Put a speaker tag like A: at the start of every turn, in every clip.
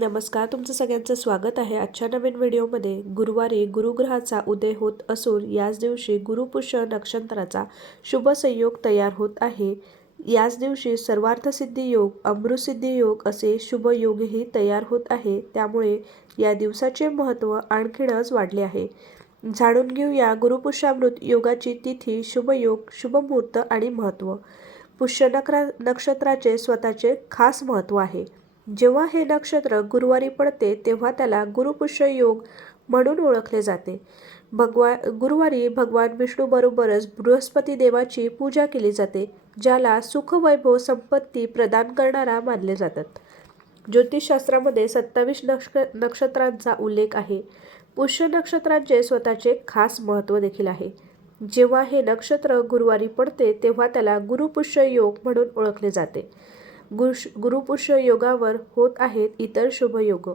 A: नमस्कार तुमचं सगळ्यांचं स्वागत आहे आजच्या नवीन व्हिडिओमध्ये. गुरुवारी गुरुग्रहाचा उदय होत असून याच दिवशी गुरुपुष्य नक्षत्राचा शुभ संयोग तयार होत आहे. याच दिवशी सर्वार्थसिद्धी योग अमृतसिद्धी योग असे शुभ योगही तयार होत आहे. त्यामुळे या दिवसाचे महत्त्व आणखीनच वाढले आहे. जाणून घेऊया गुरुपुष्यामृत योगाची तिथी शुभयोग शुभमुहूर्त आणि महत्त्व. पुष्य नकरा नक्षत्राचे स्वतःचे खास महत्त्व आहे. जेव्हा हे नक्षत्र गुरुवारी पडते तेव्हा त्याला गुरुपुष्य योग म्हणून ओळखले जाते. भगवा गुरुवारी भगवान विष्णूबरोबरच बृहस्पती देवाची पूजा केली जाते ज्याला सुखवैभव संपत्ती प्रदान करणारा मानले जातात. ज्योतिषशास्त्रामध्ये सत्तावीस नक्ष नक्षत्रांचा उल्लेख आहे. पुष्य नक्षत्रांचे स्वतःचे खास महत्त्व देखील आहे. जेव्हा हे नक्षत्र गुरुवारी पडते तेव्हा त्याला गुरुपुष्य योग म्हणून ओळखले जाते. गुरुश गुरुपुष्य योगावर होत आहेत इतर शुभयोग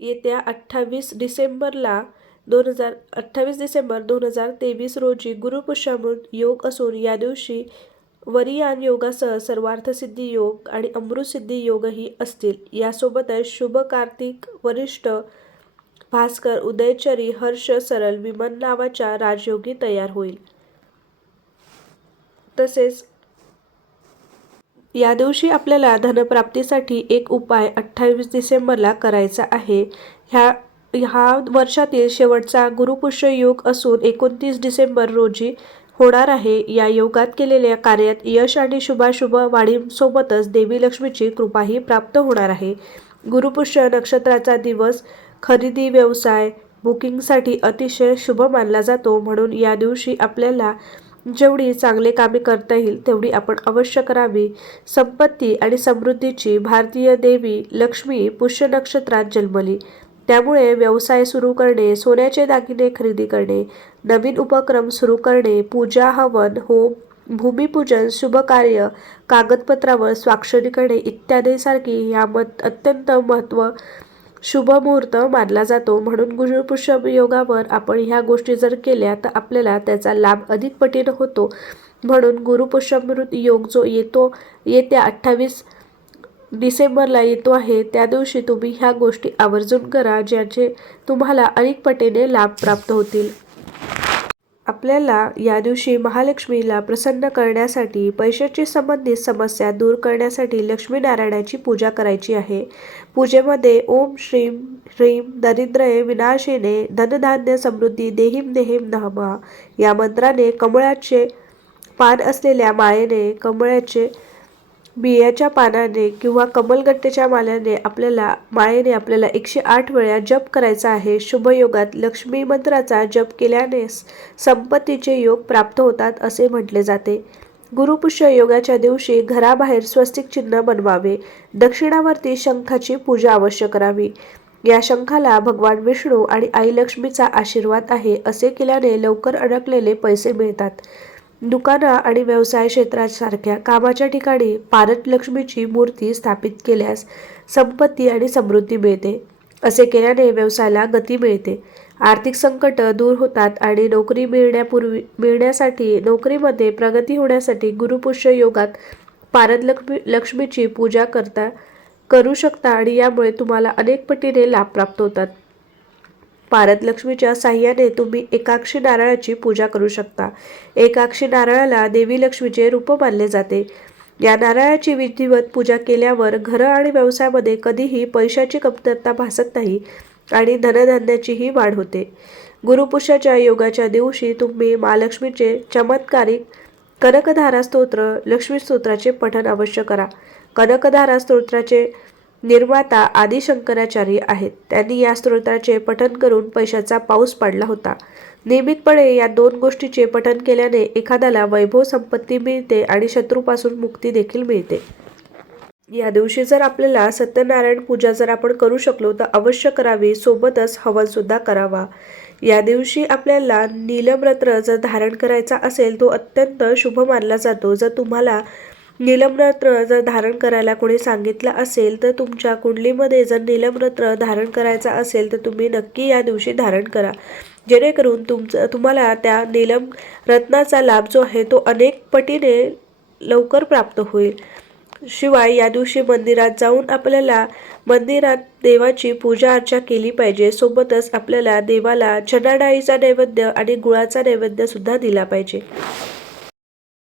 A: येत्या अठ्ठावीस डिसेंबरला दोन हजार अठ्ठावीस डिसेंबर दोन हजार तेवीस रोजी गुरुपुष्यामृत योग असून या दिवशी वरियान योगासह सर्वार्थसिद्धी योग आणि अमृतसिद्धी योगही असतील. यासोबतच शुभ कार्तिक वरिष्ठ भास्कर उदयचरी हर्ष सरल विमन नावाच्या राजयोगी तयार होईल. तसेच या दिवशी आपल्याला धनप्राप्तीसाठी एक उपाय अठ्ठावीस डिसेंबरला करायचा आहे. ह्या ह्या वर्षातील शेवटचा गुरुपुष्य योग असून एकोणतीस डिसेंबर रोजी होणार आहे. या योगात केलेल्या कार्यात यश आणि शुभाशुभ वाढीसोबतच देवी लक्ष्मीची कृपाही प्राप्त होणार आहे. गुरुपुष्य नक्षत्राचा दिवस खरेदी व्यवसाय बुकिंगसाठी अतिशय शुभ मानला जातो म्हणून या दिवशी आपल्याला जेवढी चांगले कामे करता येईल तेवढी आपण अवश्य करावी. संपत्ती आणि समृद्धीची भारतीय देवी लक्ष्मी पुष्य नक्षत्रात जन्मली. त्यामुळे व्यवसाय सुरू करणे सोन्याचे दागिने खरेदी करणे नवीन उपक्रम सुरू करणे पूजा हवन होम भूमिपूजन शुभकार्य कागदपत्रावर स्वाक्षरी करणे इत्यादीसारखी यामत अत्यंत महत्त्व शुभ मुहूर्त मानला जातो. म्हणून गुरुपुष्य योगावर आपण ह्या गोष्टी जर केल्या तर आपल्याला त्याचा लाभ अधिक पटीनं होतो. म्हणून गुरुपुष्यमृत योग जो येतो येत्या अठ्ठावीस डिसेंबरला येतो आहे. त्या दिवशी तुम्ही ह्या गोष्टी आवर्जून करा ज्याचे तुम्हाला अनेक पटीने लाभ प्राप्त होतील. आपल्याला या दिवशी महालक्ष्मीला प्रसन्न करण्यासाठी पैशाची संबंधित समस्या दूर करण्यासाठी लक्ष्मीनारायणाची पूजा करायची आहे. पूजेमध्ये ओम श्रीम ह्रीम दरिद्रये विनाशेने धनधान्य समृद्धी देहिम देहिम नहमा या मंत्राने कमळाचे पान असलेल्या माळेने कमळाचे बियाच्या पानाने किंवा कमलगट्टेच्या माल्याने आपल्याला माळेने आपल्याला एकशे आठ वेळा जप करायचा आहे. शुभयोगात लक्ष्मी मंत्राचा जप केल्याने संपत्तीचे योग प्राप्त होतात असे म्हटले जाते. गुरुपुष्य योगाच्या दिवशी घराबाहेर स्वस्तिक चिन्ह बनवावे. दक्षिणावरती शंखाची पूजा अवश्य करावी. या शंखाला भगवान विष्णू आणि आई लक्ष्मीचा आशीर्वाद आहे असे केल्याने लवकर अडकलेले पैसे मिळतात. दुकानं आणि व्यवसाय क्षेत्रासारख्या कामाच्या ठिकाणी पारत लक्ष्मीची मूर्ती स्थापित केल्यास संपत्ती आणि समृद्धी मिळते. असे केल्याने व्यवसायाला गती मिळते. आर्थिक संकट दूर होतात आणि नोकरी मिळण्यापूर्वी मिळण्यासाठी नोकरीमध्ये प्रगती होण्यासाठी गुरुपुष्य योगात पारद लक्ष्मी लक्ष्मीची पूजा करता करू शकता आणि यामुळे तुम्हाला अनेक पटीने लाभ प्राप्त होतात. पारद लक्ष्मीच्या साह्याने तुम्ही एकाक्षी नारळाची पूजा करू शकता. एकाक्षी नारळाला देवी लक्ष्मीचे रूप मानले जाते. या नारळाची विधिवत पूजा केल्यावर घरं आणि व्यवसायामध्ये कधीही पैशाची कमतरता भासत नाही आणि धनधान्याचीही वाढ होते. गुरुपुष्याच्या योगाच्या दिवशी तुम्ही महालक्ष्मीचे चमत्कारिक कनकधारा स्तोत्र लक्ष्मी स्तोत्राचे पठण अवश्य करा. कनकधारा स्तोत्राचे निर्माता आदी शंकराचार्य आहेत. त्यांनी या स्तोत्राचे पठन करून पैशाचा पाऊस पाडला होता. नियमितपणे या दोन गोष्टीचे पठन केल्याने एखाद्याला वैभव संपत्ती मिळते आणि शत्रूपासून मुक्ती देखील मिळते. या दिवशी जर आपल्याला सत्यनारायण पूजा जर आपण करू शकलो तर अवश्य करावी. सोबतच हवनसुद्धा करावा. या दिवशी आपल्याला नीलमरत्र जर धारण करायचा असेल तो अत्यंत शुभ मानला जातो. जर तुम्हाला नीलमरत्र जर धारण करायला कोणी सांगितलं असेल तर तुमच्या कुंडलीमध्ये जर नीलमरत्र धारण करायचा असेल तर तुम्ही नक्की या दिवशी धारण करा. जेणेकरून तुमचं तुम्हाला त्या नीलम रत्नाचा लाभ जो आहे तो अनेक पटीने लवकर प्राप्त होईल. शिवाय या दिवशी मंदिरात जाऊन आपल्याला मंदिरात देवाची पूजा अर्चा केली पाहिजे. सोबतच आपल्याला देवाला चणा डाळीचा नैवेद्य आणि गुळाचा नैवेद्यसुद्धा दिला पाहिजे.